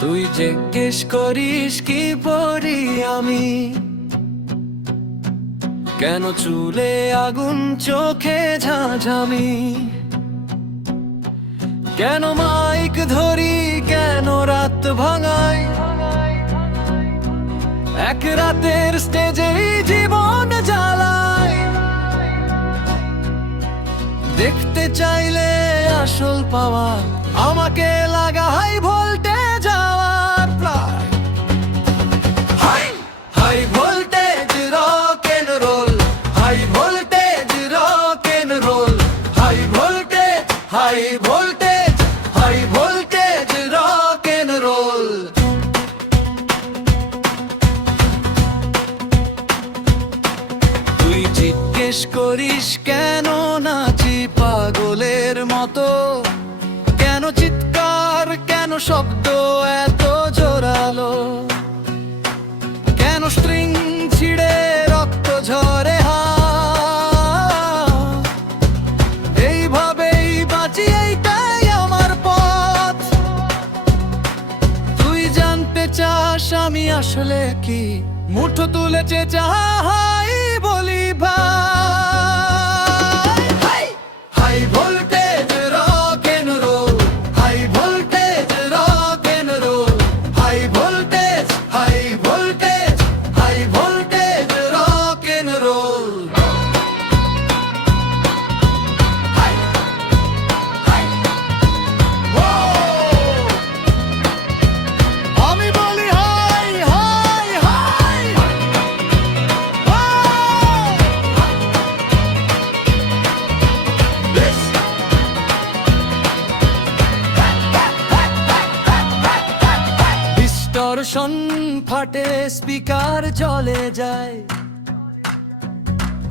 তুই জিজ্ঞেস করিস কি পড়ি আমি, কেন চুলে আগুন চোখে ঝাঁঝামি, কেন মাইক ধরি, কেন রাত ভাঙাই, এক রাতের স্টেজেই জীবন জ্বালাই। দেখতে চাইলে আসল পাওয়া, আমাকে লাগা হাই ভোল্টেজ যাওয়ার প্রায়। High voltage rock and roll, high voltage rock and roll, high voltage, high voltage, high voltage rock and roll. তুই জিজ্ঞেস করিস কেন নাচি পাগলের মতো, কেন চিৎকার, কেন শব্দ এত জোরালো, কেন স্ট্রিং ছিঁড়ে রক্ত ঝরে হাত। এইভাবেই বাঁচি, এইটাই আমার পথ। তুই জানতে চাস আমি আসলে কি, মুঠো তুলেছে চাহাই বলি ভাই। High voltage rock and roll, high voltage rock and roll, high voltage, high voltage, high voltage rock and roll. আমি বলি হাই হাই হাই। ডিস্টরশন ফাটে, স্পিকার জ্বলে যায়,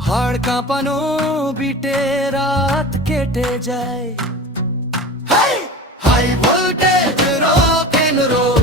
হাড় কাঁপানো বিটে রাত কেটে যায়। High voltage rock and role.